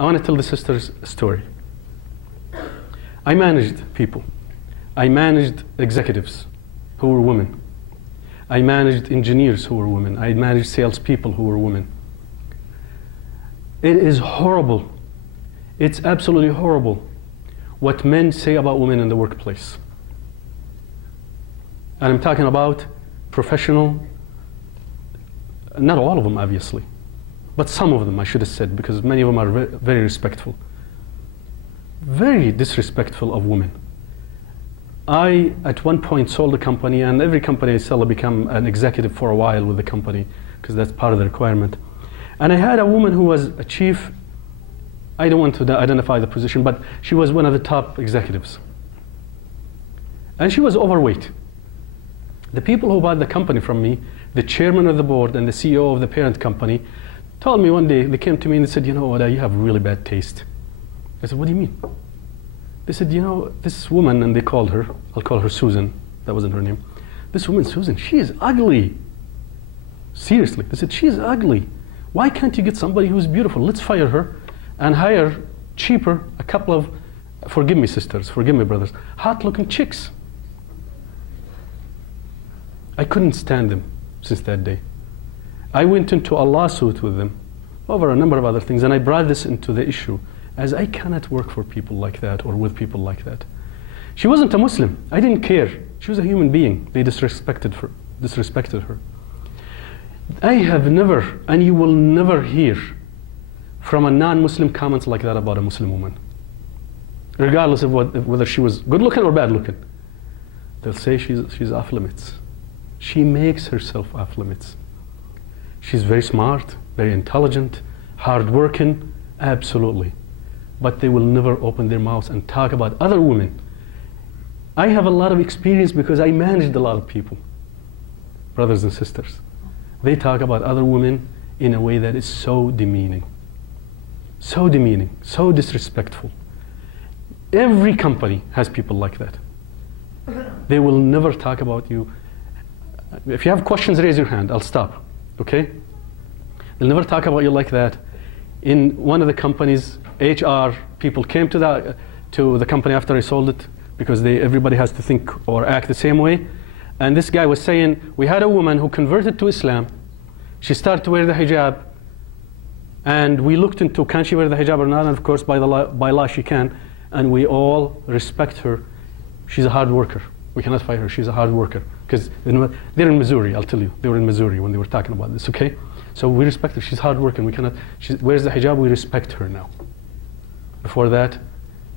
I want to tell the sisters a story. I managed people. I managed executives who were women. I managed engineers who were women. I managed salespeople who were women. It is horrible. It's absolutely horrible what men say about women in the workplace. And I'm talking about professional, not all of them obviously, but some of them I should have said, because many of them are very respectful. Very disrespectful of women. I, at one point, sold a company, and every company I sell, I become an executive for a while with the company, because that's part of the requirement. And I had a woman who was a chief, I don't want to identify the position, but she was one of the top executives. And she was overweight. The people who bought the company from me, the chairman of the board and the CEO of the parent company, told me one day, they came to me and they said, you know, Odeh, you have really bad taste. I said, what do you mean? They said, you know, this woman, and they called her, I'll call her Susan, that wasn't her name. This woman, Susan, she is ugly. Seriously, they said, she is ugly. Why can't you get somebody who's beautiful? Let's fire her and hire cheaper a couple of, forgive me sisters, forgive me brothers, hot looking chicks. I couldn't stand them since that day. I went into a lawsuit with them over a number of other things, and I brought this into the issue, as I cannot work for people like that or with people like that. She wasn't a Muslim. I didn't care. She was a human being. They disrespected her. I have never, and you will never hear from a non-Muslim comments like that about a Muslim woman, regardless of whether she was good looking or bad looking. They'll say she's off limits. She makes herself off limits. She's very smart, very intelligent, hard-working, absolutely. But they will never open their mouths and talk about other women. I have a lot of experience because I managed a lot of people, brothers and sisters. They talk about other women in a way that is so demeaning, so disrespectful. Every company has people like that. They will never talk about you. If you have questions, raise your hand. I'll stop. Okay? They'll never talk about you like that. In one of the companies, HR people came to the company after I sold it, because everybody has to think or act the same way. And this guy was saying, we had a woman who converted to Islam. She started to wear the hijab. And we looked into, can she wear the hijab or not? And of course, by law, she can. And we all respect her. She's a hard worker. We cannot fire her. She's a hard worker. Because they're in Missouri, I'll tell you. They were in Missouri when they were talking about this, okay? So we respect her. She's hard working. We cannot, she wears the hijab, we respect her now. Before that,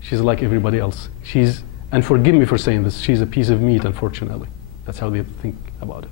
she's like everybody else. And forgive me for saying this, she's a piece of meat, unfortunately. That's how they think about it.